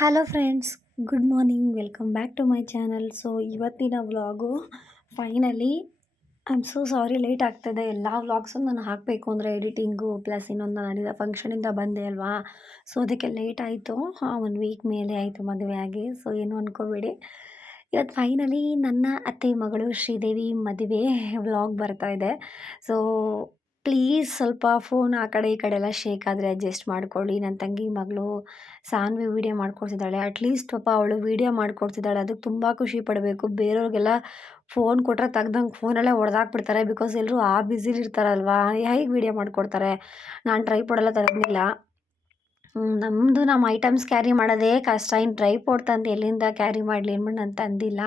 Hello friends good morning welcome back to my channel so ಇವತ್ತಿನ vlog finally I am so sorry late ಆಗ್ತದೆ. ಎಲ್ಲ vlogs ನಾನು ಹಾಕಬೇಕು ಅಂದರೆ ಎಡಿಟಿಂಗು ಪ್ಲಸ್ ಇನ್ನೊಂದು ನಾನಿದ ಫಂಕ್ಷನಿಂದ ಬಂದೆ ಅಲ್ವಾ? ಸೊ ಅದಕ್ಕೆ ಲೇಟ್ ಆಯಿತು. ಒಂದು ವೀಕ್ ಮೇಲೆ ಆಯಿತು ಮದುವೆ ಆಗಿ. ಸೊ ಏನು ಅಂದ್ಕೋಬೇಡಿ ಇವತ್ತು ಫೈನಲಿ ನನ್ನ ಅತ್ತೆ ಮಗಳು ಶ್ರೀದೇವಿ ಮದುವೆ ವ್ಲಾಗ್ ಬರ್ತಾ ಇದೆ. ಸೊ ಪ್ಲೀಸ್ ಸ್ವಲ್ಪ ಫೋನ್ ಆ ಕಡೆ ಈ ಕಡೆ ಎಲ್ಲ ಶೇಕ್ ಆದರೆ ಅಡ್ಜಸ್ಟ್ ಮಾಡ್ಕೊಳ್ಳಿ. ನನ್ನ ತಂಗಿ ಮಗಳು ಸಾನ್ವಿ ವೀಡಿಯೋ ಮಾಡ್ಕೊಡ್ತಿದ್ದಾಳೆ. ಅಟ್ಲೀಸ್ಟ್ ಪಾಪ ಅವಳು ವೀಡಿಯೋ ಮಾಡ್ಕೊಡ್ತಿದ್ದಾಳೆ. ಅದಕ್ಕೆ ತುಂಬ ಖುಷಿ ಪಡಬೇಕು. ಬೇರೆಯವ್ರಿಗೆಲ್ಲ ಫೋನ್ ಕೊಟ್ಟರೆ ತೆಗ್ದಂಗೆ ಫೋನಲ್ಲೇ ಹೊಡೆದಾಕ್ಬಿಡ್ತಾರೆ ಬಿಕಾಸ್ ಎಲ್ಲರೂ ಆ ಬ್ಯುಸಿಲಿ ಇರ್ತಾರಲ್ವಾ? ಹೇಗೆ ವೀಡಿಯೋ ಮಾಡಿಕೊಡ್ತಾರೆ? ನಾನು ಟ್ರೈಪಾಡೆಲ್ಲ ತಗೊಂಡಿಲ್ಲ ನಮ್ಮದು ನಮ್ಮ ಐಟಮ್ಸ್ ಕ್ಯಾರಿ ಮಾಡೋದೇ ಕಷ್ಟ. ಇನ್ನು ಟ್ರೈಪಾಡ್ ತಂದು ಎಲ್ಲಿಂದ ಕ್ಯಾರಿ ಮಾಡಲಿ ಅಂದ್ಬಿಟ್ಟು ನಾನು ತಂದಿಲ್ಲ.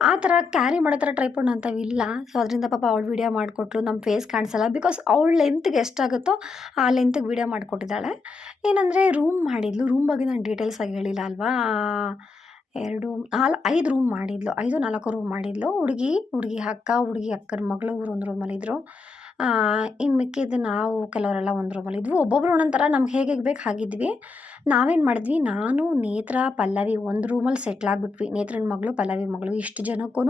ಆ ಥರ ಕ್ಯಾರಿ ಮಾಡೋ ಥರ ಟ್ರೈಪಾಡ್ ನಂತವಿಲ್ಲ ಸೊ ಅದರಿಂದ ಪಾಪ ಅವಳು ವೀಡಿಯೋ ಮಾಡಿಕೊಟ್ಲು ನಮ್ಮ ಫೇಸ್ ಕಾಣಿಸಲ್ಲ. ಬಿಕಾಸ್ ಅವಳ ಲೆಂತ್ಗೆ ಎಷ್ಟಾಗುತ್ತೋ ಆ ಲೆಂತ್ಗೆ ವೀಡಿಯೋ ಮಾಡಿಕೊಟ್ಟಿದ್ದಾಳೆ. ಏನಂದರೆ ರೂಮ್ ಮಾಡಿದ್ಲು. ರೂಮ್ ಬಗ್ಗೆ ನಾನು ಡೀಟೇಲ್ಸ್ ಆಗಿ ಹೇಳಿಲ್ಲ ಅಲ್ವಾ? ಎರಡು, ನಾಲ್, ಐದು ರೂಮ್ ಮಾಡಿದ್ಲು. ಐದು, ನಾಲ್ಕು ರೂಮ್ ಮಾಡಿದ್ಲು. ಹುಡುಗಿ ಹುಡುಗಿ ಅಕ್ಕ, ಹುಡುಗಿ ಅಕ್ಕನ ಮಗಳು ಒಂದು ರೂಮಲ್ಲಿದ್ದರು ಇನ್ನು ಮಿಕ್ಕಿದ್ದು ನಾವು ಕೆಲವರೆಲ್ಲ ಒಂದು ರೂಮಲ್ಲಿ ಇದ್ವಿ. ಒಬ್ಬೊಬ್ರು ಒಂದೊಂದು ಥರ ನಮ್ಗೆ ಹೇಗೆ ಬೇಕು ಹಾಗಿದ್ವಿ. ನಾವೇನು ಮಾಡಿದ್ವಿ, ನಾನು, ನೇತ್ರ, ಪಲ್ಲವಿ ಒಂದು ರೂಮಲ್ಲಿ ಸೆಟ್ಲ್ ಆಗಿಬಿಟ್ವಿ. ನೇತ್ರನ ಮಗಳು, ಪಲ್ಲವಿ ಮಗಳು ಇಷ್ಟು ಜನಕ್ಕೂ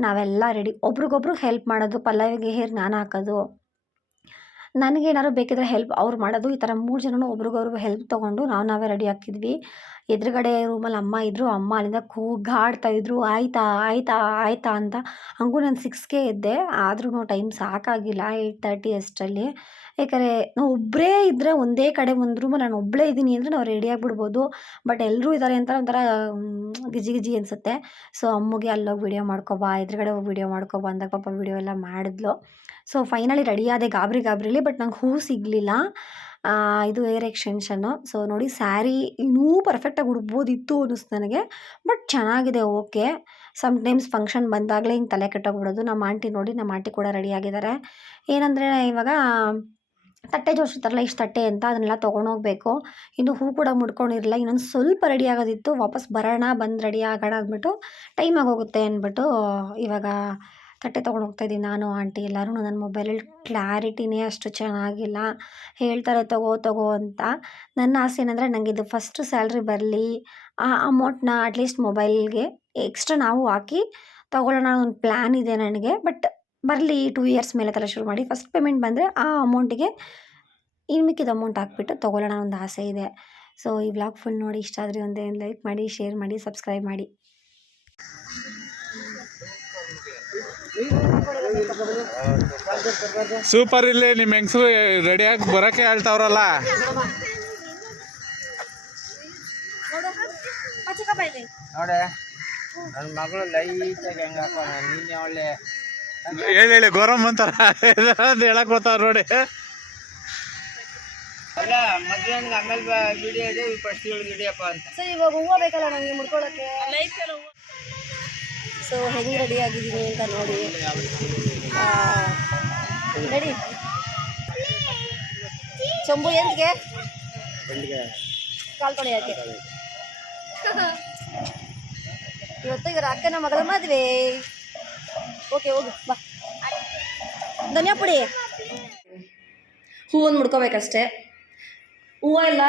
ನಾವೆಲ್ಲ ರೆಡಿ ಒಬ್ರಿಗೊಬ್ರು ಹೆಲ್ಪ್ ಮಾಡೋದು, ಪಲ್ಲವಿಗೆ ಹೇರ್ ನಾನು ಹಾಕೋದು. ನನಗೇನಾದ್ರು ಬೇಕಿದ್ರೆ ಹೆಲ್ಪ್ ಅವ್ರು ಮಾಡೋದು. ಈ ಥರ ಮೂರು ಜನನು ಒಬ್ರಿಗೊಬ್ರು ಹೆಲ್ಪ್ ತೊಗೊಂಡು ನಾವು ನಾವೇ ರೆಡಿ ಆಗ್ತಿದ್ವಿ ಎದುರುಗಡೆ ರೂಮಲ್ಲಿ ಅಮ್ಮ ಇದ್ದರು ಅಮ್ಮ ಅಲ್ಲಿಂದ ಕೂಗಾಡ್ತಾ ಇದ್ರು, ಆಯ್ತಾ ಆಯ್ತಾ ಆಯ್ತಾ ಅಂತ. ಹಂಗೂ ನಾನು ಸಿಕ್ಸ್ಗೆ ಇದ್ದೆ ಆದ್ರೂ ಟೈಮ್ ಸಾಕಾಗಿಲ್ಲ ಏಯ್ಟ್ ತರ್ಟಿ ಅಷ್ಟರಲ್ಲಿ. ಯಾಕಂದರೆ ನಾವು ಒಬ್ಬರೇ ಇದ್ದರೆ ಒಂದೇ ಕಡೆ ಒಂದು ರೂಮಲ್ಲಿ ನಾನು ಒಬ್ಬಳೇ ಇದ್ದೀನಿ ಅಂದರೆ ನಾವು ರೆಡಿ ಆಗಿಬಿಡ್ಬೋದು. ಬಟ್ ಎಲ್ಲರೂ ಇದ್ದಾರೆ ಅಂತ ಒಂಥರ ಗಿಜಿ ಗಿಜಿ ಅನಿಸುತ್ತೆ. ಸೊ ಅಮ್ಮಗೆ ಅಲ್ಲೋಗಿ ವೀಡಿಯೋ ಮಾಡ್ಕೊಬಾ, ಎದುರುಗಡೆ ಹೋಗಿ ವೀಡಿಯೋ ಮಾಡ್ಕೊಬಾ ಅಂದಾಗ ಪಾಪ ವೀಡಿಯೋ ಎಲ್ಲ ಮಾಡಿದ್ಲು. ಸೊ ಫೈನಲಿ ರೆಡಿ ಗಾಬರಿ ಗಾಬರಿಲಿ ಬಟ್ ನಂಗೆ ಹೂ ಸಿಗಲಿಲ್ಲ. ಇದು ಏರ್ ಎಕ್ಸ್ಟೆನ್ಷನ್ನು ಸೊ ನೋಡಿ ಸ್ಯಾರಿ ಇನ್ನೂ ಪರ್ಫೆಕ್ಟಾಗಿ ಉಡ್ಬೋದಿತ್ತು ಅನ್ನಿಸ್ತು ನನಗೆ ಬಟ್ ಚೆನ್ನಾಗಿದೆ ಓಕೆ ಸಮ್ಟೈಮ್ಸ್ ಫಂಕ್ಷನ್ ಬಂದಾಗಲೇ ಹಿಂಗೆ ತಲೆ ಕೆಟ್ಟೋಗ್ಬಿಡೋದು. ನಮ್ಮ ಆಂಟಿ ನೋಡಿ, ನಮ್ಮ ಆಂಟಿ ಕೂಡ ರೆಡಿ ಆಗಿದ್ದಾರೆ. ಏನಂದರೆ, ಇವಾಗ ತಟ್ಟೆ ಜೋಡಿಸ್ತಾರಲ್ಲ ಇಷ್ಟು ತಟ್ಟೆ ಅಂತ ಅದನ್ನೆಲ್ಲ ತೊಗೊಂಡೋಗ್ಬೇಕು ಇನ್ನು ಹೂ ಕೂಡ ಮುಡ್ಕೊಂಡಿರಲಿಲ್ಲ. ಇನ್ನೊಂದು ಸ್ವಲ್ಪ ರೆಡಿ ಆಗೋದಿತ್ತು. ವಾಪಸ್ ಬರೋಣ, ಬಂದು ರೆಡಿ ಆಗೋಣ ಅಂದ್ಬಿಟ್ಟು ಟೈಮ್ ಆಗೋಗುತ್ತೆ ಅಂದ್ಬಿಟ್ಟು ಇವಾಗ ತಟ್ಟೆ ತೊಗೊಂಡು ಹೋಗ್ತಾ ಇದ್ದೀನಿ ನಾನು, ಆಂಟಿ ಎಲ್ಲರೂ. ನನ್ನ ಮೊಬೈಲಲ್ಲಿ ಕ್ಲಾರಿಟಿನೇ ಅಷ್ಟು ಚೆನ್ನಾಗಿಲ್ಲ. ಹೇಳ್ತಾರೆ, ತಗೋ ತಗೋ ಅಂತ. ನನ್ನ ಆಸೆ ಏನಂದರೆ ನನಗೆ ಇದು ಫಸ್ಟ್ ಸ್ಯಾಲ್ರಿ ಬರಲಿ. ಆ ಅಮೌಂಟ್ನ ಅಟ್ಲೀಸ್ಟ್ ಮೊಬೈಲ್ಗೆ ಎಕ್ಸ್ಟ್ರಾ ನಾವು ಹಾಕಿ ತೊಗೊಳ್ಳೋಣ ಒಂದು ಪ್ಲ್ಯಾನ್ ಇದೆ ನನಗೆ. ಬಟ್ ಬರಲಿ ಟೂ ಇಯರ್ಸ್ ಮೇಲೆ ಥರ ಶುರು ಮಾಡಿ. ಫಸ್ಟ್ ಪೇಮೆಂಟ್ ಬಂದರೆ ಆ ಅಮೌಂಟಿಗೆ ಇನ್ನು ಮಿಕ್ಕಿದ ಅಮೌಂಟ್ ಹಾಕ್ಬಿಟ್ಟು ತೊಗೊಳ್ಳೋಣ ಒಂದು ಆಸೆ ಇದೆ. ಸೊ ಈ ಬ್ಲಾಗ್ ಫುಲ್ ನೋಡಿ, ಇಷ್ಟ ಆದರೆ ಒಂದೇ ಲೈಕ್ ಮಾಡಿ ಶೇರ್ ಮಾಡಿ ಸಬ್ಸ್ಕ್ರೈಬ್ ಮಾಡಿ. ಸೂಪರ್ ಇಲ್ಲಿ ನಿಮ್ಮ ರೆಡಿ ರೆಡಿಯಾಗಿ ಬರೋಕೆ ಹೇಳ್ತಾವ್ರಲ್ಲ. ನೋಡೆ ನನ್ನ ಮಗಳು ಲೈಟಾಗಿ ಹೆಂಗೆ ಹಾಕೋಣ ನೀನೆ ಒಳ್ಳೆ ಹೇಳಿ ಹೇಳಿ ಗೋರಮ್ ಅಂತಾರ. ಹೇಳಕ್ ಬರ್ತಾರ ನೋಡಿ. ಅಲ್ಲ ಮದ್ವೆ ಆಮೇಲೆ ವಿಡಿಯೋ ಇದೆ ಫಸ್ಟ್ ಅಂತ. ಸರ್ ಇವಾಗ ಹೂವು ಬೇಕಲ್ಲ ನಂಗೆ ಮುಡ್ಕೊಳ್ಳೋಕ್ಕೆ ಸೊ ಹೆಂಗೆ ರೆಡಿ ಆಗಿದ್ದೀನಿ ಅಂತ ನೋಡಿ. ರೆಡಿ ಚಂಬು ಎಂದಿಗೆ? ಕಾಲ್ ತೊಳೆಯೋಕ್ಕೆ ಇವತ್ತು ಇವರ ಅಕ್ಕನ ಮಗಳ ಮದುವೆ. ಓಕೆ ಹೋಗು ಬಾ. ಧನಿಯಾ ಪುಡಿ. ಹೂವನ್ನು ಮುಡ್ಕೋಬೇಕಷ್ಟೇ. ಹೂವು ಎಲ್ಲ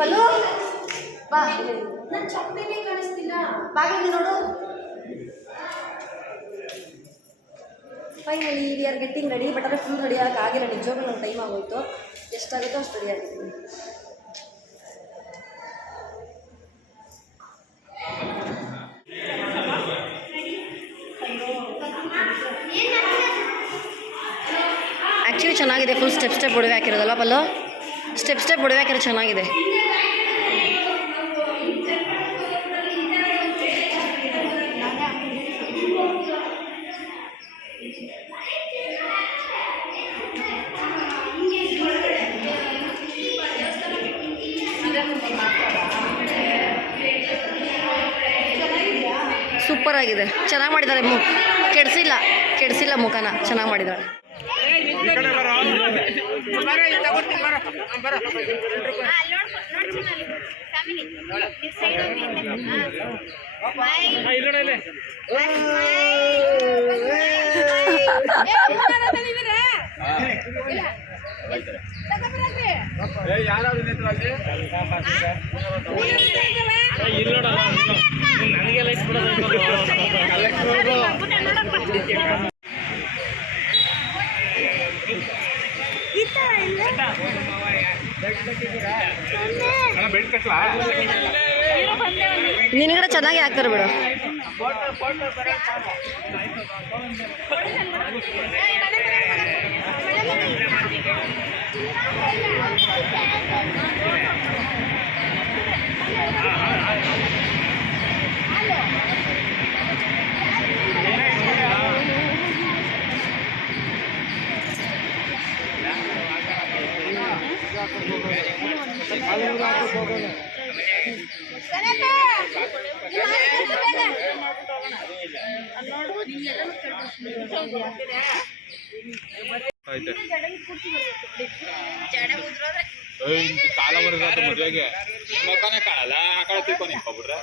ಬಲ್ಲು. ಬಾ. ನನ್ನ ಚಪ್ಪಲಿನೇ ಕಾಣಿಸ್ತಿಲ್ಲ. ಬಾಗಿಲು ನೋಡು. Finally we are getting ready but ಆದರೆ ಫುಲ್ ರೆಡಿ ಆಗಕ್ಕೆ ಆಗಿಲ್ಲ. ನಿಜವಾಗ್ಲೂ ನಂಗೆ ಟೈಮ್ ಆಗೋಯ್ತು. ಎಷ್ಟಾಗುತ್ತೋ ಅಷ್ಟು ರೆಡಿ ಆಗಿದ್ದೀನಿ ಆ್ಯಕ್ಚುಲಿ ಚೆನ್ನಾಗಿದೆ. ಫುಲ್ ಸ್ಟೆಪ್ ಸ್ಟೆಪ್ ಒಡವೆ ಹಾಕಿರೋದಲ್ಲ ಪಲ್ಲು ಸ್ಟೆಪ್ ಸ್ಟೆಪ್ ಒಡವೆ ಹಾಕಿರೋ ಚೆನ್ನಾಗಿದೆ. ಆಗಿದೆ ಚೆನ್ನಾಗಿ ಮಾಡಿದ್ದಾರೆ ಮು ಕೆಡಿಸಿಲ್ಲ ಕೆಡಿಸಿಲ್ಲ ಮುಖನ ಚೆನ್ನಾಗಿ ಮಾಡಿದ್ದಾರೆ ನಿನಗಡೆ ಚೆನ್ನಾಗಿ ಹಾಕ್ತಾರೆ ಬಿಡು. ನೋಡು ನಿಮ್ಗೆಲ್ಲ ಕಾಲ ಬರೋದಾತ ಮದುವೆಗೆ. ಕಾಣಲ್ಲ ಆ ಕಡೆ ತಿಳ್ಕೊಂಡು ನಿಂತ್ಕೊಬಿಟ್ರೆ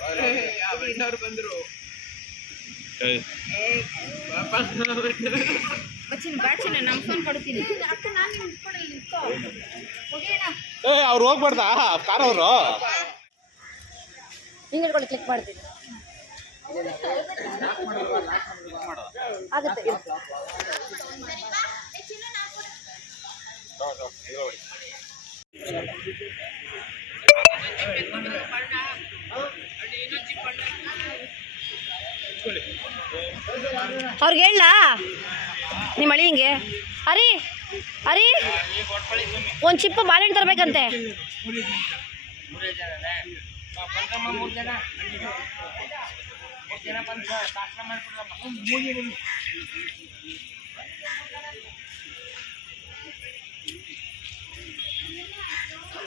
ಏ ಅವ್ರು ಹೋಗ್ಬಾರ್ದಾ? ಕಾರ ಅವರು? ಹಿಂಗೆ ಹಿಡ್ಕೊಂಡು ಕ್ಲಿಕ್ ಮಾಡ್ತೀನಿ. ಆಗುತ್ತೆ. ಅವ್ರಿಗೆ ಹೇಳ ನಿಮ್ಮ ಅಳಿ ಹಿಂಗೆ? ಅರಿ ಅರಿ ಒಂದು ಚಿಪ್ಪ ಬಾಳೆಹಣ್ಣು ತರಬೇಕಂತೆ. ಜನ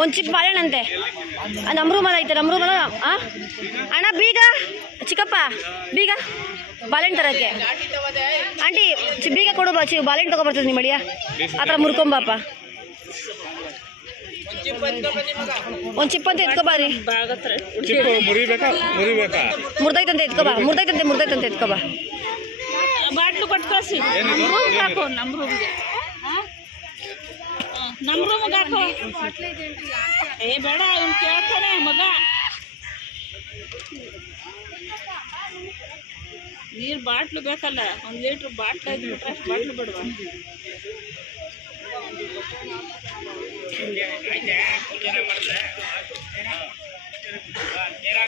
ಒಂದು ಚಿಕ್ಕ ಬಾಳೆಹಣ್ಣಂತೆ. ಆ, ನಮ್ಮ ರೂಮಲ್ಲಿ ಐತೆ ನಮ್ಮ ರೂಮಲ್ಲ ಅಣ್ಣ ಬೀಗ ಚಿಕ್ಕಪ್ಪ ಬೀಗ ಬಾಳೆಹಣ್ಣು ತರಕ್ಕೆ. ಆಂಟಿ ಚಿ ಬೀಗ ಕೊಡು ಬಾ ಚಿ ಬಾಳೆಹಣ್ಣು ತೊಗೊಬರ್ತದೆ ನಿಮ್ಮ ಅಳಿಯ ಆ ಥರ ಮುರ್ಕೊಂಬಾಪ. ಒಂದು ಚಿಪ್ಪಂತೆ ಎತ್ಕೊಬಾರಿ ಮುರ್ದೈತಂತೆ ಎತ್ಕೊಬಾ ಮುರ್ದೈತಂತೆ ಮುರ್ದೈತಂತೆ ಎತ್ಕೊಬಾ ಬಾಟ್ಲು ಕೊಟ್ಟು ಕಳಿಸಿ. ಹಾಕು ನಮ್ಮ ರೂಮ್ಗೆ. ನಮ್ಮ ರೂಮ್ಗೆ ಹಾಕು ಏ, ಬೇಡ ಅವ್ನು ಕೇಳ್ತಾನೆ, ಮಗ. ನೀರು ಬಾಟ್ಲು ಬೇಕಲ್ಲ, ಒಂದು ಲೀಟ್ರ್ ಬಾಟ್ಲು ಐದು ಬಿಟ್ರೆ ಅಷ್ಟು ಬಾಟ್ಲು ಬಿಡುವ. ಏನ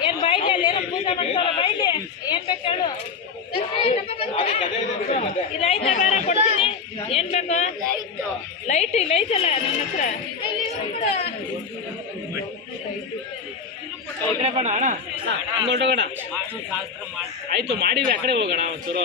ಏನ್? ಬೈಲಿ ಅಲ್ಲಿ ಏನೋ ಪೂಜೆ ಮಾಡ್ತಾರ ಬೈಲಿ ಏನ್ ಬೇಕು ಹೇಳು. ಇದೈತೆ ಬೇರೆ ಕೊಡ್ತೀನಿ. ಏನ್ ಬೇಕು? ಲೈಟ್ ಇಲ್ಲ ಐತಲ್ಲ ನಿಮ್ಮ ಹತ್ರ. ಆಯ್ತು ಮಾಡಿವಿ ಆ ಕಡೆ ಹೋಗೋಣ ಒಂಚೂರು.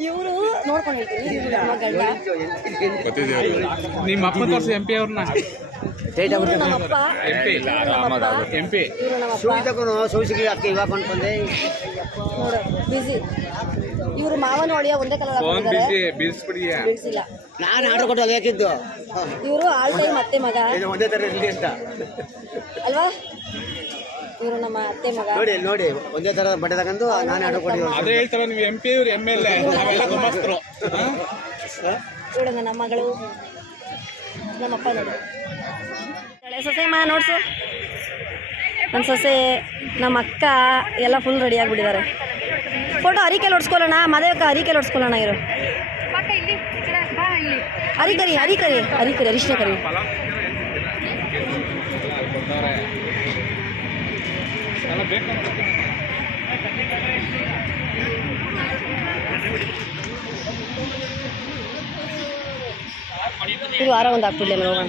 ಇವರು ನೋಡ್ಕೊಂಡಿದ್ದೀನಿ ನಮ್ಮ ಗಂಡ. ಗೊತ್ತಿದೆ ನಿಮ್ಮ ಅಪ್ಪ ತೋರಿಸಿ ಎಂ ಪಿ ಅವ್ರನ್ನ. ಇವ್ರು ನಮ್ಮಪ್ಪ ನಮ್ಮಪ್ಪ ಎಂ ಪಿ. ಇವರು ನಮ್ಮಪ್ಪ ನೋಡು ಬಿಸಿ ಮಾವನ ಒಡೆಯ ಒಂದೇ ಕಲರ್ ಬಿಡಿಸಿಲ್ಲ ನಾನು ಆರ್ಡರ್ ಕೊಟ್ಟು ಅದು ಯಾಕಿದ್ದು ಇವರು ಆಲ್ ಟೈಮ್ ಅತ್ತೆ ಮಗ. ಒಂದೇ ಥರ ಇರಲಿ ಅಂತ. ಅಲ್ವಾ? ಇವರು ನಮ್ಮ ಅತ್ತೆ ಮಗ. ನೋಡಿ ನೋಡಿ ಒಂದೇ ತರದ ಬಟ್ಟೆ ತಗೊಂಡು ನಾನು ಆರ್ಡರ್ ಕೊಡಿ ಅದೇ ಹೇಳ್ತಾರ ನೀವು ಎಂ ಪಿ ಇವ್ರು ಎಂ ಎಲ್ ಎ ನಾವೆಲ್ಲ ಗುಮಾಸ್ತರು. ಇವಳು ನಮ್ಮ ಮಗಳು ನಮ್ಮಪ್ಪ ನೋಡಿ. ಸೊಸೆ ಮಾ ನೋಡ್ಸು ನನ್ನ ಸೊಸೆ ನಮ್ಮ ಅಕ್ಕ ಎಲ್ಲ ಫುಲ್ ರೆಡಿ ಆಗಿಬಿಟ್ಟಿದ್ದಾರೆ ಫೋಟೋ ಹರಿಕೆಲ್ ಹೊಡ್ಸ್ಕೊಳ್ಳೋಣ ಮದುವೆಗೆ ಹರಿಕೆಲ್ ಹೊಡ್ಸ್ಕೊಳ್ಳೋಣ ಇರು. ಹರಿಕರಿ ಹರಿಕರಿ ಹರಿಕರಿ ಅರಿಶಿನ ಕರಿ ಇದು ವಾರ ಒಂದು ಹಾಕ್ಬಿಡ್ಲಿ ಆಮೇಲೆ ಹೋಗೋಣ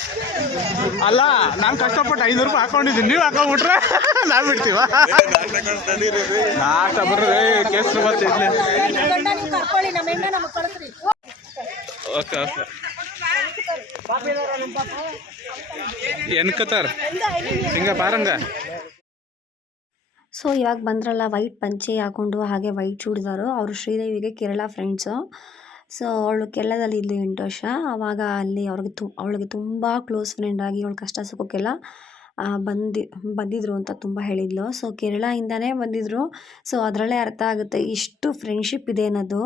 ಅಲ್ಲ, ನಾನು ಕಷ್ಟಪಟ್ಟು ಐನೂರು ರೂಪಾಯಿ ಹಾಕೊಂಡಿದ್ದೀನಿ. ನೀವು ಹಾಕೊಂಡ್ಬಿಟ್ರೆ ನಾವು ಬಿಡ್ತೀವ. ನಾಷ್ಟ ಬರ್ರಿ ಕೇಸರಿ ಇಡ್ಲಿ. Okay okay. ಎನ್ಕತಾರ? ಹಿಂಗ ಬಾರಂಗ? ಸೊ, ಇವಾಗ ಬಂದ್ರಲ್ಲ, ವೈಟ್ ಪಂಚೆ ಹಾಕೊಂಡು ಹಾಗೆ ವೈಟ್ ಚೂಡಿದಾರು. ಅವರು ಶ್ರೀದೇವಿಗೆ ಕೇರಳ ಫ್ರೆಂಡ್ಸು ಸೊ ಅವಳು ಕೇರಳದಲ್ಲಿ ಇದ್ಲು ಎಂಟು ವರ್ಷ. ಆವಾಗ ಅಲ್ಲಿ ಅವ್ರಿಗೆ ತು, ಅವಳಿಗೆ ತುಂಬ ಕ್ಲೋಸ್ ಫ್ರೆಂಡಾಗಿ ಅವಳು ಕಷ್ಟ ಸುಖಕ್ಕೆಲ್ಲ ಬಂದಿ, ಬಂದಿದ್ರು ಅಂತ ತುಂಬ ಹೇಳಿದ್ಲು. ಸೊ ಕೇರಳದಿಂದನೇ ಬಂದಿದ್ರು. ಸೊ ಅದರಲ್ಲೇ ಅರ್ಥ ಆಗುತ್ತೆ, ಇಷ್ಟು ಫ್ರೆಂಡ್ಶಿಪ್ ಇದೆ ಅನ್ನೋದು.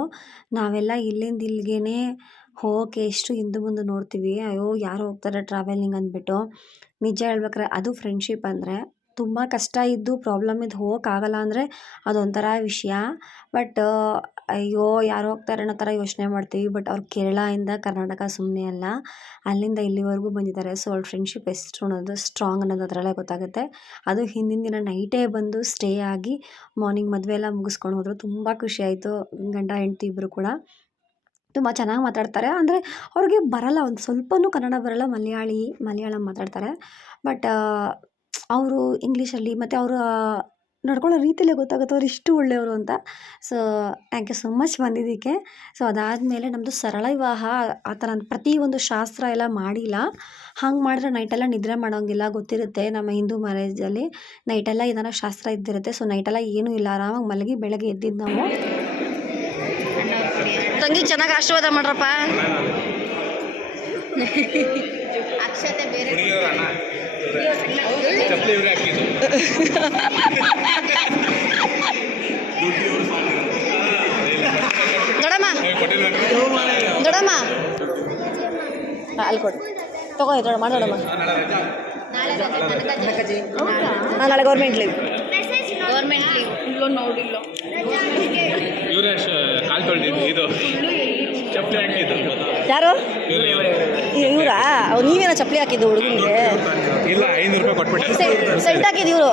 ನಾವೆಲ್ಲ ಇಲ್ಲಿಂದ ಇಲ್ಲಿಗೆ ಹೋಗೋಕೆ ಎಷ್ಟು ಹಿಂದೆ ಮುಂದೆ ನೋಡ್ತೀವಿ. ಅಯ್ಯೋ, ಯಾರು ಹೋಗ್ತಾರೆ ಟ್ರಾವೆಲಿಂಗ್ ಅಂದ್ಬಿಟ್ಟು. ನಿಜ ಹೇಳ್ಬೇಕಾರೆ ಅದು ಫ್ರೆಂಡ್ಶಿಪ್ ಅಂದರೆ ತುಂಬ ಕಷ್ಟ ಇದ್ದು ಪ್ರಾಬ್ಲಮ್ ಇದ್ದು ಹೋಗೋಕ್ಕಾಗಲ್ಲ ಅಂದರೆ ಅದೊಂಥರ ವಿಷಯ. ಬಟ್ ಅಯ್ಯೋ, ಯಾರು ಹೋಗ್ತಾರೆ ಅನ್ನೋ ಥರ ಯೋಚನೆ ಮಾಡ್ತೀವಿ. ಬಟ್ ಅವ್ರು ಕೇರಳದಿಂದ ಕರ್ನಾಟಕ ಸುಮ್ಮನೆ ಅಲ್ಲ. ಅಲ್ಲಿಂದ ಇಲ್ಲಿವರೆಗೂ ಬಂದಿದ್ದಾರೆ. ಸೊ ಅವ್ರ ಫ್ರೆಂಡ್ಶಿಪ್ ಎಷ್ಟು ಅನ್ನೋದು ಸ್ಟ್ರಾಂಗ್ ಅನ್ನೋದು ಅದರಲ್ಲೇ ಗೊತ್ತಾಗುತ್ತೆ. ಅದು ಹಿಂದಿನ ದಿನ ನೈಟೇ ಬಂದು ಸ್ಟೇ ಆಗಿ ಮಾರ್ನಿಂಗ್ ಮದುವೆ ಎಲ್ಲ ಮುಗಿಸ್ಕೊಂಡು ಹೋದರು. ತುಂಬ ಖುಷಿ ಆಯಿತು. ಗಂಡ, ಹೆಂಡತಿ ಇಬ್ಬರು ಕೂಡ. ತುಂಬ ಚೆನ್ನಾಗಿ ಮಾತಾಡ್ತಾರೆ. ಅಂದರೆ ಅವ್ರಿಗೆ ಬರಲ್ಲ. ಒಂದು ಸ್ವಲ್ಪನೂ ಕನ್ನಡ ಬರಲ್ಲ. ಮಲಯಾಳಿ, ಮಲಯಾಳಂ ಮಾತಾಡ್ತಾರೆ. ಬಟ್ ಅವರು ಇಂಗ್ಲೀಷಲ್ಲಿ ಮತ್ತು ಅವರ ನಡ್ಕೊಳ್ಳೋ ರೀತಿಯಲ್ಲೇ ಗೊತ್ತಾಗುತ್ತೆ ಅವ್ರು ಇಷ್ಟು ಒಳ್ಳೆಯವರು ಅಂತ. So thank you so much ಬಂದಿದ್ದಕ್ಕೆ. ಸೊ ಅದಾದಮೇಲೆ ನಮ್ಮದು ಸರಳ ವಿವಾಹ ಆ ಥರ ಪ್ರತಿಯೊಂದು ಶಾಸ್ತ್ರ ಎಲ್ಲ ಮಾಡಿಲ್ಲ. ಹಂಗೆ ಮಾಡಿದ್ರೆ ನೈಟೆಲ್ಲ ನಿದ್ರೆ ಮಾಡೋಂಗಿಲ್ಲ ಗೊತ್ತಿರುತ್ತೆ ನಮ್ಮ ಹಿಂದೂ ಮ್ಯಾರೇಜಲ್ಲಿ ನೈಟೆಲ್ಲ ಏನಾರ ಶಾಸ್ತ್ರ ಇದ್ದಿರುತ್ತೆ ಸೊ ನೈಟೆಲ್ಲ ಏನೂ ಇಲ್ಲ ಆರಾಮಾಗಿ ಮಲಗಿ ಬೆಳಗ್ಗೆ ಎದ್ದಿದ್ದು ನಾವು. ತಂಗಿ ಚೆನ್ನಾಗಿ ಆಶೀರ್ವಾದ ಮಾಡ್ರಪ್ಪ. ದೊಡಮ್ಮ ದೊಡಮ್ಮ ಅಲ್ಲಿ ಕೊಡು. ತಗೋ ದೊಡ್ಡಮ್ಮ ದೊಡಮ್ಮ ಹಾಂ ನಾಳೆ ಗೌರ್ಮೆಂಟ್ ಲೀವ್ ಇವರೇ ಕಾಲ್ ತೊಳ್ದಿದ್ದು ಇದು. ಚಪ್ಪಲಿ ಹಾಕಿದ್ದು ಯಾರು? ಇವರಾ ನೀವೇನ ಚಪ್ಪಲಿ ಹಾಕಿದ್ದು ಹುಡುಗನಿಗೆ ಇಲ್ಲ ಐನೂರು ರೂಪಾಯಿ ಕೊಟ್ಬಿಟ್ಟೆ. ಸೆಂಟ್ ಹಾಕಿದ್ದು ಇವರು.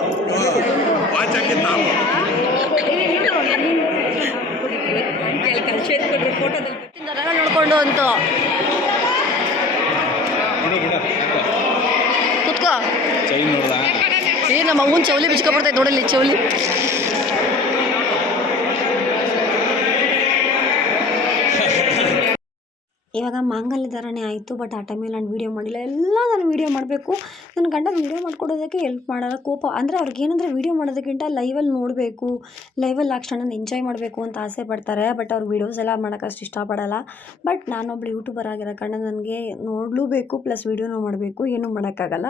ನೋಡ್ಕೊಂಡು ಅಂತ. ಕುತ್ಕೋ. ಏ ನಮ್ಮ ಮಗುನ್ ಚೌಲಿ ಬಿಚ್ಕೊಬಿಡ್ತೈತೆ ನೋಡಲಿ ಚೌಲಿ. ಇವಾಗ ಮಾಂಗಲ್ಯ ಧಾರಣೆ ಆಯಿತು ಬಟ್ ಆ ಟೈಮಲ್ಲಿ ನಾನು ವೀಡಿಯೋ ಮಾಡಿಲ್ಲ ಎಲ್ಲ ನಾನು ವೀಡಿಯೋ ಮಾಡಬೇಕು. ನನ್ನ ಗಂಡ ವೀಡಿಯೋ ಮಾಡ್ಕೊಡೋದಕ್ಕೆ ಹೆಲ್ಪ್ ಮಾಡೋಲ್ಲ ಕೋಪ. ಅಂದರೆ ಅವ್ರಿಗೆ ಏನಂದರೆ ವೀಡಿಯೋ ಮಾಡೋದಕ್ಕಿಂತ ಲೈವಲ್ಲಿ ನೋಡಬೇಕು. ಲೈವಲ್ಲಿ ಆ ಕ್ಷಣನ ಎಂಜಾಯ್ ಮಾಡಬೇಕು ಅಂತ ಆಸೆ ಪಡ್ತಾರೆ. ಬಟ್ ಅವ್ರು ವೀಡಿಯೋಸ್ ಎಲ್ಲ ಮಾಡೋಕೆ ಅಷ್ಟು ಇಷ್ಟಪಡಲ್ಲ. ಬಟ್ ನಾನೊಬ್ಳು ಯೂಟ್ಯೂಬರ್ ಆಗಿರೋ ಕಾರಣ ನನಗೆ ನೋಡಲೂಬೇಕು ಪ್ಲಸ್ ವೀಡಿಯೋನೂ ಮಾಡಬೇಕು. ಏನೂ ಮಾಡೋಕ್ಕಾಗಲ್ಲ.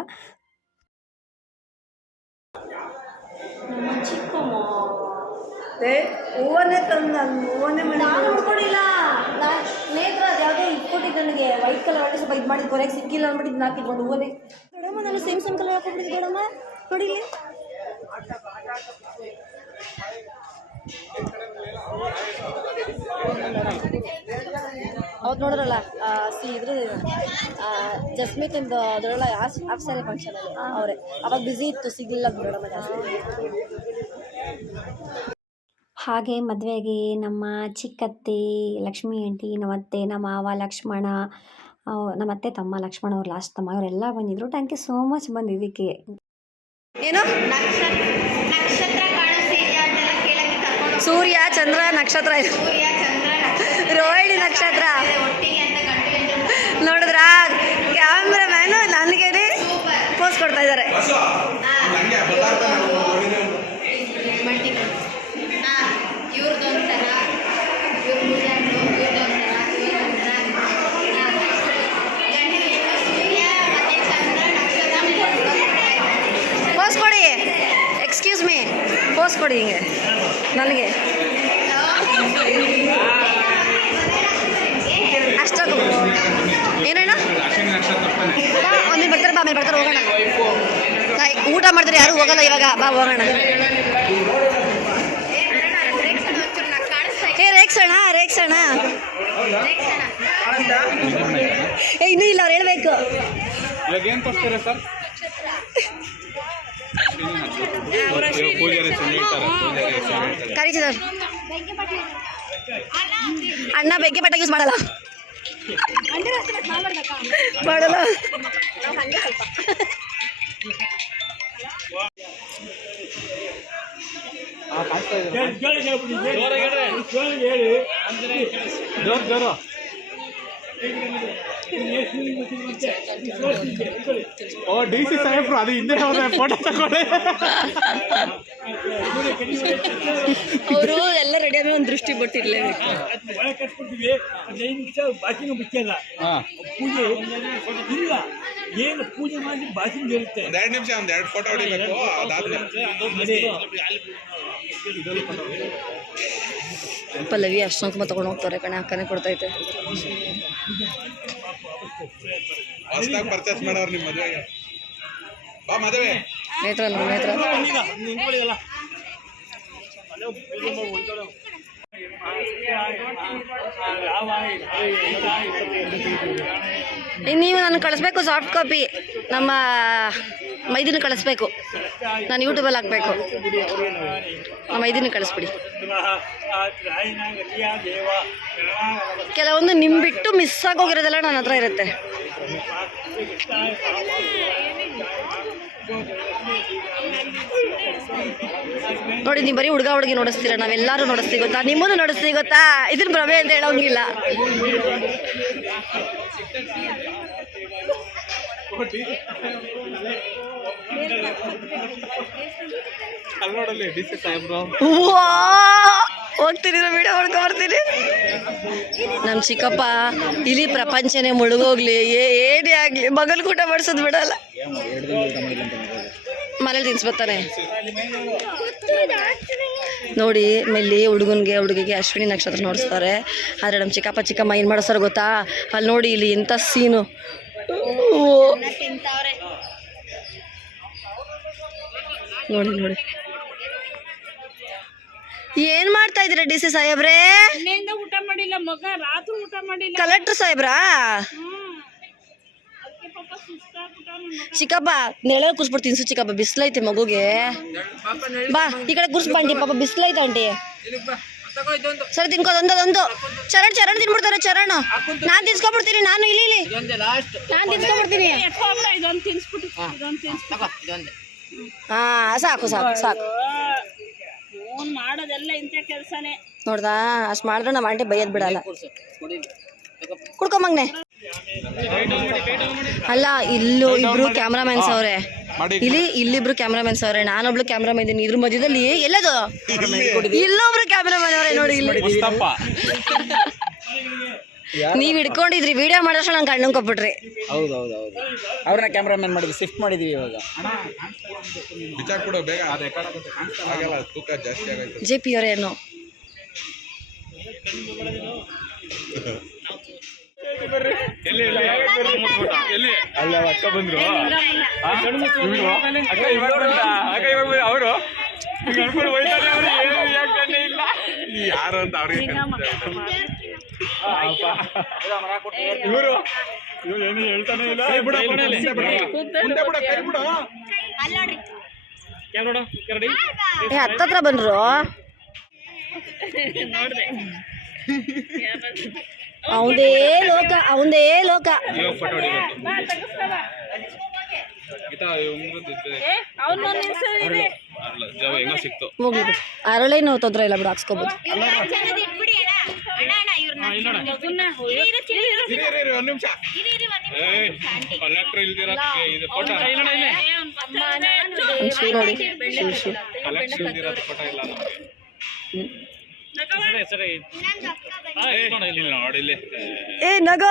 ಹೂವನ್ನೇ ತಂದು ಹೂವನ್ನೇ ಮಾಡಿ ನಾನು ನೋಡ್ಕೊಂಡಿಲ್ಲ ನಾನು ನೇತ್ರ ಅದು ಯಾವುದೋ ನನಗೆ ವೈಟ್ ಕಲರ್ ಒಳ್ಳೆ ಸ್ವಲ್ಪ ಇದು ಮಾಡಿದ್ದು ಕೊನೆಗೆ ಸಿಕ್ಕಿಲ್ಲ ಅಂದ್ಬಿಟ್ಟು ಇದನ್ನ ಹಾಕಿಕೊಂಡು ಹೂವನೇ ಮೇಡಮ್ ನಾನು ಸೇಮ್ ಸೇಮ್ ಕಲರ್ ಹಾಕೊಂಡ್ಬಿಟ್ಟಿದ್ದೆ ಮೇಡಮ್ಮ ನೋಡಿ. ಅವತ್ತು ನೋಡ್ರಲ್ಲ ಸಿ ಇದ್ರೆ ಜಸ್ಮಿತ್ ಇಂದ ಅದರೊಳ ಹಾಫ್ ಸ್ಯಾರಿ ಫಂಕ್ಷನಲ್ಲಿ ಅವರೇ. ಅವಾಗ ಬ್ಯುಸಿ ಇತ್ತು, ಸಿಗಲಿಲ್ಲ ಮೇಡಮ್ ಜಾಸ್ತಿ. ಹಾಗೆ ಮದುವೆಗೆ ನಮ್ಮ ಚಿಕ್ಕತ್ತೆ ಲಕ್ಷ್ಮಿ ಆಂಟಿ ನಮ್ಮತ್ತೆ ನಮ್ಮ ಮಾವ ಲಕ್ಷ್ಮಣ ನಮ್ಮ ನಮ್ಮತ್ತೆ ತಮ್ಮ ಲಕ್ಷ್ಮಣ ಅವ್ರು ಲಾಸ್ಟ್ ತಮ್ಮ ಅವರೆಲ್ಲ ಬಂದಿದ್ರು. ಥ್ಯಾಂಕ್ ಯು ಸೋ ಮಚ್ ಬಂದಿದ್ದಕ್ಕೆ. ಏನು? ನಕ್ಷತ್ರ ಕಾಣಿಸ್ತಿದ್ಯಾ ಅಂತೆಲ್ಲ ಕೇಳಕ್ಕೆ ಕರ್ಕೊಂಡು ಸೂರ್ಯ ಚಂದ್ರ ನಕ್ಷತ್ರ. ಇದು. ಸೂರ್ಯ ಚಂದ್ರ ನಕ್ಷತ್ರ. ರೋಹಿಣಿ ನಕ್ಷತ್ರ ಒಟ್ಟಿಗೆ ಅಂತ ಕನ್ಫ್ಯೂಷನ್ ನೋಡಿದ್ರಾ ಕ್ಯಾಮ್ರಾಮ್ಯಾನು ನನಗೆ ಪೋಸ್ ಕೊಡ್ತಾ ಇದ್ದಾರೆ ಬಂಟಿ ಹಾ ಇವ್ರದ್ದು ನನಗೆ. ಅಷ್ಟೊಂದು ಏನೇನು? ಒಂದಿನ ಬರ್ತಾರೆ ಬಾ ಆಮೇಲೆ ಬರ್ತಾರೆ ಹೋಗೋಣ. ತಾಯಿ, ಊಟ ಮಾಡಿದ್ರೆ ಯಾರು ಹೋಗಲ್ಲ ಇವಾಗ. ಬಾ ಹೋಗೋಣ. ಏ ರೇಕ್ಸೋಣ ರೇಕ್ಸೋಣ ಏ ಇನ್ನೂ ಇಲ್ಲ ಅವ್ರು ಹೇಳ್ಬೇಕು. ಇವಾಗ ಏನು ತೋರಿಸ್ತೀರಾ ಸರ್? ಕರೀತಿದ್ದಾರೆ. ಅಣ್ಣ ಬೆಂಕಿ ಪಟ್ಟ ಯೂಸ್ ಮಾಡಲ್ಲ. ಮಾಡಲ್ಲ. ಜೋರ ಜೋರು ಓ ಡಿ ಸಿ ಸಾಹೇಬ್ರು ಅದು ಹಿಂದೆ ಫೋಟೋ ತಗೊಳ್ಳಿ. ಅವರು ಎಲ್ಲ ರೆಡಿ ಆದ್ಮೇಲೆ ಒಂದು ದೃಷ್ಟಿ ಬಿಟ್ಟಿರ್ಲೇಬೇಕು ಒಳಗೆ ಕಟ್ಬಿಡ್ತೀವಿ ಹದಿನೈದು ನಿಮಿಷ ಬಿಚ್ಚಲ್ಲ ಹಾಂ. ಪೂಜೆ ಇಲ್ಲ ಏನು ಪೂಜೆ ಮಾಡಿ ಬಾಕಿನ ಇರುತ್ತೆ ಒಂದು ಎರಡು ನಿಮಿಷ ಒಂದು ಎರಡು ಫೋಟೋ ಹೊಡಿಬೇಕು ಅದಾದ್ಮೇಲೆ. ಪಲ್ಲವಿ ಅಷ್ಟೊಂದು ಕುಂಕುಮ ತಗೊಂಡು ಹೋಗ್ತಾರೆ ಕಣೆ ಅಕ್ಕನೇ ಕೊಡ್ತೈತೆ ಹೊಸ್ದಾಗಿ ಪರ್ಚೇಸ್ ಮಾಡೋರು ನಿಮ್ಮ ಮದುವೆಗೆ. ಬಾ ಮದುವೆ. ನೇತ್ರ ನೋಡಿ ನೇತ್ರ ನೀವು ನಾನು ಕಳಿಸ್ಬೇಕು ಸಾಫ್ಟ್ ಕಾಪಿ ನಮ್ಮ ಮೈದಿನ ಕಳಿಸ್ಬೇಕು. ನಾನು ಯೂಟ್ಯೂಬಲ್ಲಿ ಹಾಕ್ಬೇಕು. ನಮ್ಮ ಮೈದಿನ ಕಳಿಸ್ಬಿಡಿ. ಕೆಲವೊಂದು ನಿಮ್ಮ ಬಿಟ್ಟು ಮಿಸ್ ಆಗೋಗಿರೋದೆಲ್ಲ ನನ್ನ ಹತ್ರ ಇರುತ್ತೆ. ನೋಡಿ, ನೀವು ಬರೀ ಹುಡುಗ ಹುಡುಗಿ ನೋಡಿಸ್ತೀರ? ನಾವೆಲ್ಲರೂ ನೋಡಿಸ್ತೀವಿ, ಗೊತ್ತಾ? ನಿಮ್ಮನ್ನು ನೋಡಿಸ್ತೀವಿ, ಗೊತ್ತಾ? ಇದನ್ನ ಭ್ರಮೆ ಅಂತ ಹೇಳೋಂಗಿಲ್ಲ. ಅಲ್ಲಿ ನೋಡಲ್ಲಿ ಡಿ ಸಿ ವಿಡಿಯೋ ನಮ್ಮ ಚಿಕ್ಕಪ್ಪ ಇಲ್ಲಿ ಪ್ರಪಂಚನೇ ಮುಳುಗೋಗ್ಲಿ ಏನೇ ಆಗಲಿ ಮಗಲ್ ಕೂಟ ಮಾಡಿಸೋದು ಬಿಡಲ್ಲ. ಮನೇಲಿ ತಿನ್ಸ್ಬರ್ತಾನೆ ನೋಡಿ, ಮೆಲ್ಲಿ ಹುಡುಗನ್ಗೆ, ಹುಡುಗಿಗೆ ಅಶ್ವಿನಿ ನಕ್ಷತ್ರ ನೋಡಿಸ್ತಾರೆ. ಆದರೆ ನಮ್ಮ ಚಿಕ್ಕಪ್ಪ, ಚಿಕ್ಕಮ್ಮ ಏನು ಮಾಡಿಸ್ತಾರೆ ಗೊತ್ತಾ? ಅಲ್ಲಿ ನೋಡಿ ಇಲ್ಲಿ ಎಂಥ ಸೀನು ನೋಡಿ ನೋಡಿ. ಏನು ಮಾಡ್ತಾ ಇದ್ರ ಡಿ ಸಿ ಸಾಹೇಬ್ರೇ? ಊಟ ಮಾಡಿಲ್ಲ ಮಗ ರಾತ್ರಿ ಊಟ ಮಾಡಿಲ್ಲ. ಕಲೆಕ್ಟರ್ ಸಾಹೇಬ್ರಾ. ಚಿಕ್ಕಪ್ಪ ನೆಳ ಕೂರ್ಸ್ಬಿಟ್ಟು ಸು ಚಿಕ್ಕಪ್ಪ ಬಿಸ್ಲೈತೆ ಮಗುಗೆ. ಬಾ ಈ ಕಡೆ ಕೂರ್ಸ್ ಬಂಡಿ ಪಾಪ ಬಿಸ್ಲೈತೆ ಆಂಟಿ. ಸರಿ ತಿನ್ಕೋದೊಂದೊಂದು ಅದೊಂದು ಚರಣ್ ಚರಣ್ ತಿನ್ಬಿಡ್ತಾರೆ ಚರಣ್. ನಾನ್ ತಿನ್ಸ್ಕೊಬಿಡ್ತೀನಿ ನಾನು ಇಲ್ಲಿ ಇಲ್ಲಿ. ನಾನ್ ತಿನ್ಸ್ಕೊಬಿಡ್ತೀನಿ. ಹಾ ಸಾಕು ಸಾಕು ಸಾಕು. ಫೋನ್ ಮಾಡೋದೆಲ್ಲ ಇಂಥ ಕೆಲಸನೇ. ನೋಡ್ದಾ ಅಷ್ಟ್ ಮಾಡಿದ್ರೆ ನಮ್ಮ ಆಂಟಿ ಬೈಯದ್ ಬಿಡಲ್ಲ. ಕುಡ್ಕೊಂಬಂಗ್ನೆ ಅಲ್ಲ ಇಲ್ಲೂ ಇಬ್ರು ಕ್ಯಾಮ್ರಾಮನ್ಸ್ ಅವ್ರೆ. ಇಲ್ಲಿ ಇಲ್ಲಿಬ್ರು ಕ್ಯಾಮ್ರಾಮನ್ಸ್ ಅವ್ರೆ. ನಾನೊಬ್ಳು ಕ್ಯಾಮ್ರಾಮನ್ ಇದೀನಿ. ಇದ್ರ ಮಧ್ಯದಲ್ಲಿ ಎಲ್ಲದು? ಇಲ್ಲೊಬ್ರು ಕ್ಯಾಮ್ರಾಮನ್ ಅವ್ರೆ ನೋಡಿ ಇಲ್ಲಿ. ನೀವ್ ಹಿಡ್ಕೊಂಡಿದ್ರಿ ವಿಡಿಯೋ ಮಾಡಿದ್ರೆ ನಂಗೆ ಕಣ್ಣು ಕೊಟ್ಬಿಟ್ರಿ. ಹೌದು ಹೌದು ಹೌದು ಅವ್ರನ್ನ ಕ್ಯಾಮ್ರಾಮನ್ ಮಾಡಿದ್ವಿ ಶಿಫ್ಟ್ ಮಾಡಿದೀವಿ ಇವಾಗ ಜೆ ಪಿ ಅವರೇನು ಎಲ್ಲಿ ಎಲ್ಲಿ ಎಲ್ಲಿ ಅಲ್ಲಿ ಅಕ್ಕ ಬಂದ್ರು. ಅಕ್ಕ ಇವಾಗ ಬಂದ? ಅಕ್ಕ ಇವಾಗ ಬಂದ? ಅವರು? ಯಾರು ಅಂತ ಅವ್ರಿಗೆ ಇವರು ಇವ್ರು ಏನು ಹೇಳ್ತಾನೆ ಇಲ್ಲ? ಬಿಡ ಮುಂದೆ ಕೈ ಏ ಹತ್ತತ್ರ ಬಂದ್ರು. ನೋಡ್ದೆ. ಅವಂದೇ ಲೋಕ ಅವಂದೇ ಲೋಕ. ಅವನು ಹೋಗ್ಲಿ ಬಿಡು ಅರಳೇನು ತೊಂದ್ರೆ ಇಲ್ಲ ಬಿಡು ಹಾಕ್ಸ್ಕೋಬೋದು. ಇವ್ರು ನಾಲ್ಕು ಇಟ್ಬಿಡಿ ಅಣ್ಣ. ಅಣ್ಣ ಅಣ್ಣ ಇವ್ರನ್ನ ಇರಿ ಇರು ಚಿರಿ ಇರು ಇರಿ ಇರಿ ಇರಿ ಒಂದು ನಿಮಿಷ. ಇರಿ ಇರಿ ಒಂದ್ ನಿಮಿಷ. ಏಯ್ ಕಲೆಕ್ಟರ್ ಇಲ್ದಿರ ಇದು ಫೋಟೋ ಶೂ ನೋಡಿ. Shoe shoe. ಕಲೆಕ್ಟರ್ ಇಲ್ದಿರ ಫೋಟೋ ಇಲ್ಲ ನಮಗೆ ಸರಿ ಸರಿ. ಇನ್ನೊಂದು ಅಕ್ಕ ಬಂದು ಹಾ, ಇಲ್ಲಿ ನೋಡು, ಇಲ್ಲಿ ಇಲ್ಲಿ ನೋಡಿ ಇಲ್ಲಿ. ಏ ನಗ.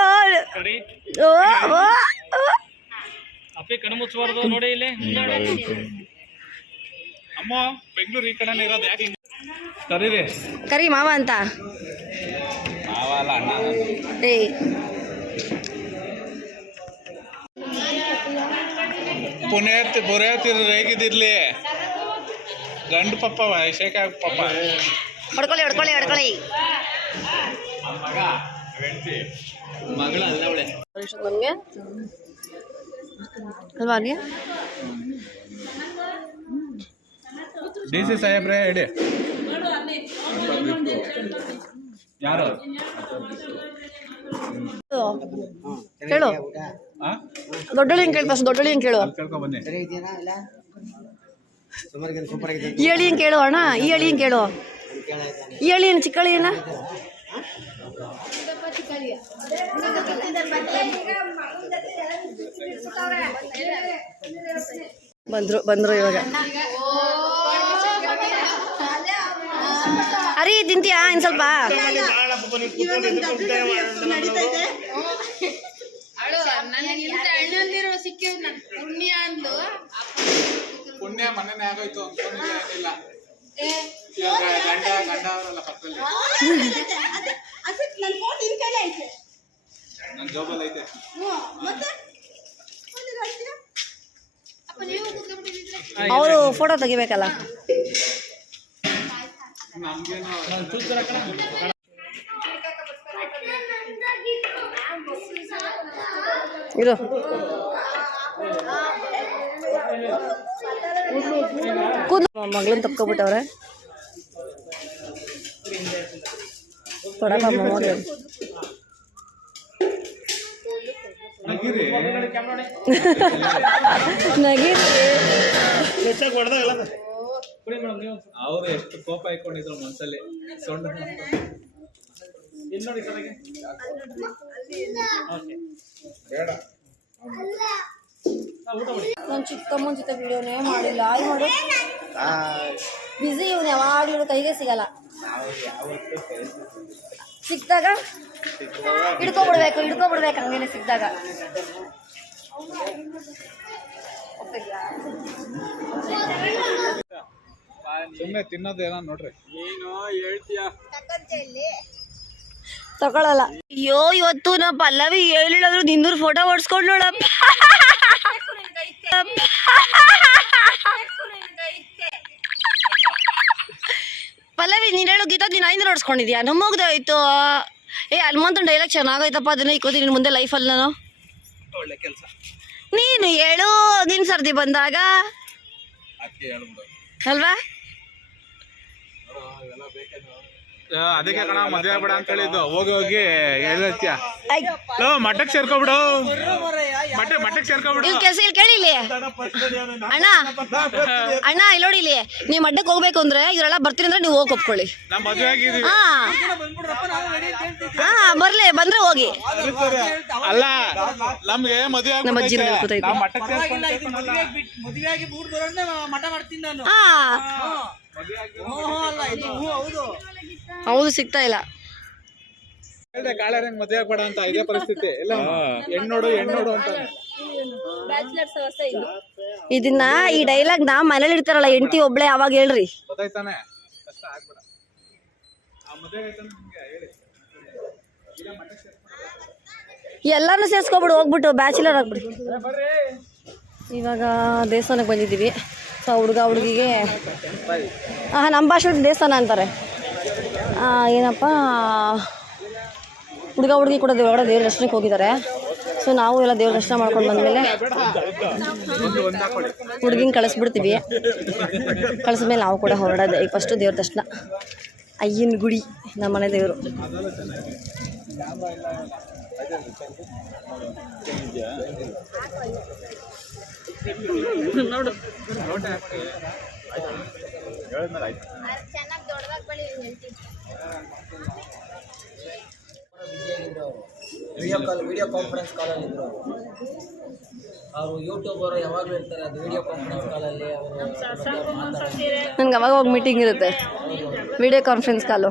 ಅಪ್ಪಿ ಕಣ್ಣು ಮುಚ್ಚಬಾರ್ದು ನೋಡಿ ಇಲ್ಲಿ. ಅಮ್ಮ ಬೆಂಗಳೂರು ಈ ಕಡೆನೇ ಇರೋದು ಯಾಕೆ ಕರೀರಿ? ಕರಿ ಮಾವ ಅಂತ. ನಾವಲ್ಲ ಅಣ್ಣ. ಏ. ಹೇಗಿದಿರ್ಲಿ ಗಂಡು ಪಪ್ಪ ಶೇಖ ಪಪ್ಪ. ಹೊಡ್ಕೊಳ್ಳಿ ಹೊಡ್ಕೊಳ್ಳಿ ಹೊಡ್ಕೊಳ್ಳಿ. ಮಗಳ ಅಲ್ಲ ಅವಳೆ. ನಮಗೆ ಅಲ್ವಾ ಅಲ್ಲಿ ಡಿ ಸಿ ಸಾಹೇಬ್ರೆ ಹೇಳಿ. ಯಾರು? ಕೇಳು? ದೊಡ್ಡಳಿ ಹೆಂಗೆ ಕೇಳು ಫಸ್ಟ್ ದೊಡ್ಡಳಿ ಹೆಂಗೆ ಕೇಳು. ಈ ಅಳಿ ಹೆಂಗೆ ಕೇಳು ಅಣ್ಣ ಈ ಅಳಿ ಹೆಂಗೆ ಕೇಳು. ಈ ಅಳಿ ಏನು ಚಿಕ್ಕಳಿ ಏನ? ಬಂದ್ರು ಬಂದ್ರು ಇವಾಗ. ಅರಿ ತಿಂತೀಯಾ? ಇನ್ ಸ್ವಲ್ಪ. ಪುಣ್ಯ ಮನೆನೇ ಆಗೋಯ್ತು ಅನ್ಕೊಂಡಿಲ್ಲ ಏನಿಲ್ಲ. ಇವಾಗ ಗಂಡ ಗಂಡ ಅವರಲ್ಲ ಪಕ್ಕದಲ್ಲಿ. ನನ್ನ ಜೋಬಲ್ಲಿ ಐತೆ. ಅವರು ಫೋಟೋ ತೆಗಿಬೇಕಲ್ಲ. ಇರು. ಕೂದ್ಲು ಮಗಳನ್ನ ತಕ್ಕೊಬಿಟ್ಟವ್ರೆ ಕೊಡಮ್ಮ ನೋಡಿ. ನಗಿರಿ. ಅವ್ರು ಎಷ್ಟು ಕೋಪ ಇಟ್ಕೊಂಡಿದ್ರು ಮನ್ಸಲ್ಲಿ. ಸೊಂಡ. ಬೇಡ ನಾನು ಚಿಕ್ಕಮ್ಮನ ಜೊತೆ ವಿಡಿಯೋನೇ ಮಾಡಿಲ್ಲ. ಆಯ್ ಮಾಡು ಬಿಸಿ ಇವನು ಯಾವಾಗ ಇವನು ಕೈಗೆ ಸಿಗಲ್ಲ. ಸಿಕ್ದಾಗ ಹಿಡ್ಕೊಬಿಡ್ಬೇಕು ಹಿಡ್ಕೊಬಿಡ್ಬೇಕು ಹಂಗೇನೆ ಸಿಕ್ಕಿದಾಗ. ಸುಮ್ಮನೆ ನೋಡ್ರಿ. ನೀನು ನೋಡ್ರಿ ತಗೊಳಲ್ಲ. ಅಯ್ಯೋ ಇವತ್ತು ನಾ ಪಲ್ಲವಿ ಹೇಳಿದ್ರು ನಿಂದೂರ್ ಫೋಟೋ ಹೊಡ್ಸ್ಕೊಂಡ್ ನೋಡಪ್ಪ. ಪಲ್ಲವಿ ನೀನ್ ಹೇಳು ಗೀತಾ ನೀನ್ ಐದು ನೋಡ್ಸ್ಕೊಂಡಿದ್ಯಾ ನಮ್ಮ ಹೋಯ್ತು. ಏ ಹನುಮಂತನ ಡೈಲಾಗ್ ಚೆನ್ನಾಗೈತಪ್ಪ ಅದನ್ನ ಇಕ್ಕೋತೀನಿ ನಿನ್ ಮುಂದೆ ಲೈಫಲ್ಲಿ ನಾನು. ಒಳ್ಳೆ ಕೆಲಸ. ನೀನು ಹೇಳು ನಿನ್ ಸರ್ದಿ ಬಂದಾಗ. ಅಲ್ವಾ? ಅದಕ್ಕೆ ಕಣ ಮದ್ವೆ ಆಗ್ಬೇಡ ಅಂತ ಹೇಳಿದ್ದು. ಹೋಗಿ ಹೋಗಿ. ಹೇಳ್ತೀಯ ಲೋ ಮಠಕ್ಕೆ ಸೇರ್ಕೊಬಿಡು. ಮಠ ಮಠಕ್ಕೆ ಸೇರ್ಕೊಬಿಡು. ಇವ್ ಕೆಲಸ ಇಲ್ಲಿ ಕೇಳಿ ಇಲ್ಲಿ. ಅಣ್ಣ ಅಣ್ಣ ಇಲ್ಲಿ ನೋಡಿ ಇಲ್ಲಿ. ನೀವು ಮಠಕ್ಕೆ ಹೋಗ್ಬೇಕು ಅಂದ್ರೆ ಇವರೆಲ್ಲ ಬರ್ತೀನಿ ಅಂದ್ರೆ ನೀವು ಹೋಗಿ ಒಪ್ಕೊಳ್ಳಿ. ಮದ್ವೆ ಹಾ. ಹಾ ಬರ್ಲಿ ಬಂದ್ರೆ ಹೋಗಿ. ಅಲ್ಲ ನಮ್ಗೆ ಮದ್ವೆ ನಮ್ಮ ಅಜ್ಜಿ. ನಾವ್ ಮಠಕ್ಕೆ ಮದುವೆ ಆಗಿ ಬೂಟ್ ಬರೋದೇ ಮಠ ಮಾಡ್ತೀನಿ ನಾನು. ಹಾ. ಹೌದು ಹೌದು ಸಿಗ್ತಾ ಇಲ್ಲ. ಹೇಳ್ದೆ ಕಾಳರಂಗ್ ಮದ್ವೆ ಆಗ್ಬೇಡ ಅಂತ ಇದೇ ಪರಿಸ್ಥಿತಿ. ಎಲ್ಲ ಹೆಣ್ಣೋಡು ಹೆಣ್ಣೋಡು ಅಂತ. ಇದನ್ನ ಈ ಡೈಲಾಗ್ ನಾ ಮನೇಲಿ ಇರ್ತಾರಲ್ಲ ಹೆಂಡತಿ ಒಬ್ಳೆ ಅವಾಗ ಹೇಳ್ರಿ. ಗೊತ್ತಾಯ್ತಾನೆ? ಕಷ್ಟ ಆಗ್ಬೇಡ. ಆ ಮದ್ವೆ ಆಯ್ತಾನೆ ನಿಮ್ಗೆ ಹೇಳಿ ಎಲ್ಲಾನು ಸೇರ್ಸ್ಕೊಬಿಡು ಹೋಗ್ಬಿಟ್ಟು ಬ್ಯಾಚುಲರ್ ಆಗ್ಬಿಡಿ. ಇವಾಗ ದೇವಸ್ಥಾನಕ್ಕೆ ಬಂದಿದ್ದೀವಿ. ಸೊ, ಹುಡುಗ ಹುಡುಗಿಗೆ. ಹಾಂ ನಮ್ಮ ಭಾಷೆ ದೇವಸ್ಥಾನ ಅಂತಾರೆ. ಏನಪ್ಪ, ಹುಡುಗ ಹುಡುಗಿ ಕೂಡ ದೇವರ ದೇವ್ರ ದರ್ಶನಕ್ಕೆ ಹೋಗಿದ್ದಾರೆ. ಸೊ, ನಾವು ಎಲ್ಲ ದೇವ್ರ ದರ್ಶನ ಮಾಡ್ಕೊಂಡು ಬಂದಮೇಲೆ ಹುಡುಗಿನ ಕಳಿಸ್ಬಿಡ್ತೀವಿ. ಕಳಿಸ್ಮೇಲೆ ನಾವು ಕೂಡ ಹೊರಡೋದು. ಈಗ ಫಸ್ಟು ದೇವ್ರ ದರ್ಶನ. ಅಯ್ಯನ ಗುಡಿ ನಮ್ಮ ಮನೆ ದೇವರು. ಬೆಳಿ ವಿಡಿಯೋ ಕಾಲ್ ವಿಡಿಯೋ ಕಾನ್ಫರೆನ್ಸ್ ಕಾಲಲ್ಲಿ ಇದ್ರು ಅವರು ಯೂಟ್ಯೂಬರು ಯಾವಾಗಲೂ ಇರ್ತಾರೆ ಅದು ವಿಡಿಯೋ ಕಾನ್ಫರೆನ್ಸ್ ಕಾಲಲ್ಲಿ ಅವರು ನನಗೆ ಅವಾಗ ಹೋಗಿ ಮೀಟಿಂಗ್ ಇರುತ್ತೆ. ವಿಡಿಯೋ ಕಾನ್ಫರೆನ್ಸ್ ಕಾಲು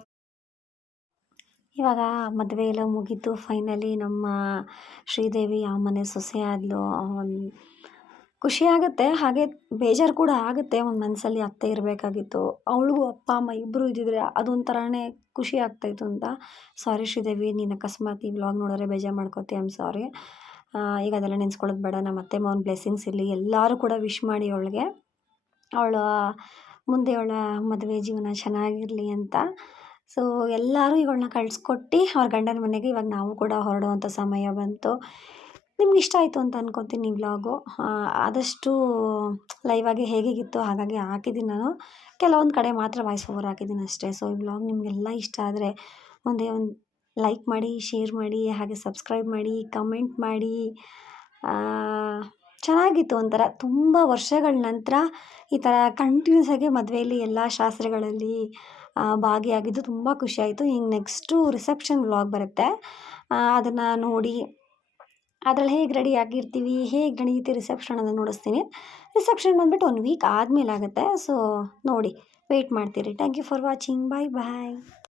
ಇವಾಗ ಮದುವೆ ಎಲ್ಲ ಮುಗೀತು ಫೈನಲಿ ನಮ್ಮ ಶ್ರೀದೇವಿ ಆ ಮನೆ ಸೊಸೆ ಒಂದು ಖುಷಿ ಆಗುತ್ತೆ. ಹಾಗೆ ಬೇಜಾರು ಕೂಡ ಆಗುತ್ತೆ. ಒಂದು ಮನಸ್ಸಲ್ಲಿ ಅತ್ತೆ ಇರಬೇಕಾಗಿತ್ತು. ಅವಳಿಗೂ ಅಪ್ಪ, ಅಮ್ಮ ಇಬ್ಬರು ಇದ್ದಿದ್ರೆ ಅದೊಂಥರನೇ ಖುಷಿ ಆಗ್ತಾಯಿತ್ತು ಅಂತ. ಸಾರಿ ಶ್ರೀದೇವಿ, ನೀನು ಅಕಸ್ಮಾತ್ ಈ ವ್ಲಾಗ್ ನೋಡೋರೆ ಬೇಜಾರು ಮಾಡ್ಕೋತಿ ಆಮ್ ಸಾರಿ ಈಗ ಅದೆಲ್ಲ ನೆನೆಸ್ಕೊಳ್ಳೋದು ಬೇಡ. ನಮ್ಮ ಅತ್ತೆ, ಮಾವನ ಬ್ಲೆಸ್ಸಿಂಗ್ಸ್ ಇರಲಿ. ಎಲ್ಲರೂ ಕೂಡ ವಿಶ್ ಮಾಡಿ ಅವಳಿಗೆ. ಅವಳ ಮುಂದೆ ಅವಳ ಮದುವೆ ಜೀವನ ಚೆನ್ನಾಗಿರಲಿ ಅಂತ. ಸೊ ಎಲ್ಲರೂ ಇವಳನ್ನ ಕಳಿಸ್ಕೊಟ್ಟು ಅವ್ರ ಗಂಡನ ಮನೆಗೆ ಇವಾಗ ನಾವು ಕೂಡ ಹೊರಡುವಂಥ ಸಮಯ ಬಂತು. ನಿಮ್ಗೆ ಇಷ್ಟ ಆಯಿತು ಅಂತ ಅನ್ಕೊತೀನಿ ಈ ವ್ಲಾಗು. ಆದಷ್ಟು ಲೈವಾಗಿ ಹೇಗೇಗಿತ್ತು ಹಾಗಾಗಿ ಹಾಕಿದ್ದೀನಿ ನಾನು. ಕೆಲವೊಂದು ಕಡೆ ಮಾತ್ರ ವಾಯ್ಸ್ ಓವರ್ ಹಾಕಿದ್ದೀನಿ ಅಷ್ಟೇ. ಸೊ ಈ ವ್ಲಾಗ್ ನಿಮಗೆಲ್ಲ ಇಷ್ಟ ಆದರೆ ಒಂದೇ ಒಂದು ಲೈಕ್ ಮಾಡಿ ಶೇರ್ ಮಾಡಿ, ಹಾಗೆ ಸಬ್ಸ್ಕ್ರೈಬ್ ಮಾಡಿ ಕಮೆಂಟ್ ಮಾಡಿ. ಚೆನ್ನಾಗಿತ್ತು ಒಂಥರ. ತುಂಬ ವರ್ಷಗಳ ನಂತರ ಈ ಥರ ಕಂಟಿನ್ಯೂಸ್ ಆಗಿ ಮದುವೆಯಲ್ಲಿ ಎಲ್ಲ ಶಾಸ್ತ್ರಗಳಲ್ಲಿ ಭಾಗಿಯಾಗಿದ್ದು ತುಂಬ ಖುಷಿಯಾಯಿತು. ಈಗ ನೆಕ್ಸ್ಟು ರಿಸೆಪ್ಷನ್ ವ್ಲಾಗ್ ಬರುತ್ತೆ. ಅದನ್ನು ನೋಡಿ, ಅದ್ರಲ್ಲಿ ಹೇಗೆ ರೆಡಿ ಆಗಿರ್ತೀವಿ, ಹೇಗೆ ನಡೆಯುತ್ತೆ ರಿಸೆಪ್ಷನ್ ಅದನ್ನು ನೋಡಿಸ್ತೀನಿ. ರಿಸೆಪ್ಷನ್ ಬಂದುಬಿಟ್ಟು ಒಂದು ವೀಕ್ ಆದಮೇಲೆ ಆಗುತ್ತೆ ಸೊ ನೋಡಿ ವೆಯ್ಟ್ ಮಾಡ್ತೀರಿ. Thank you for watching bye bye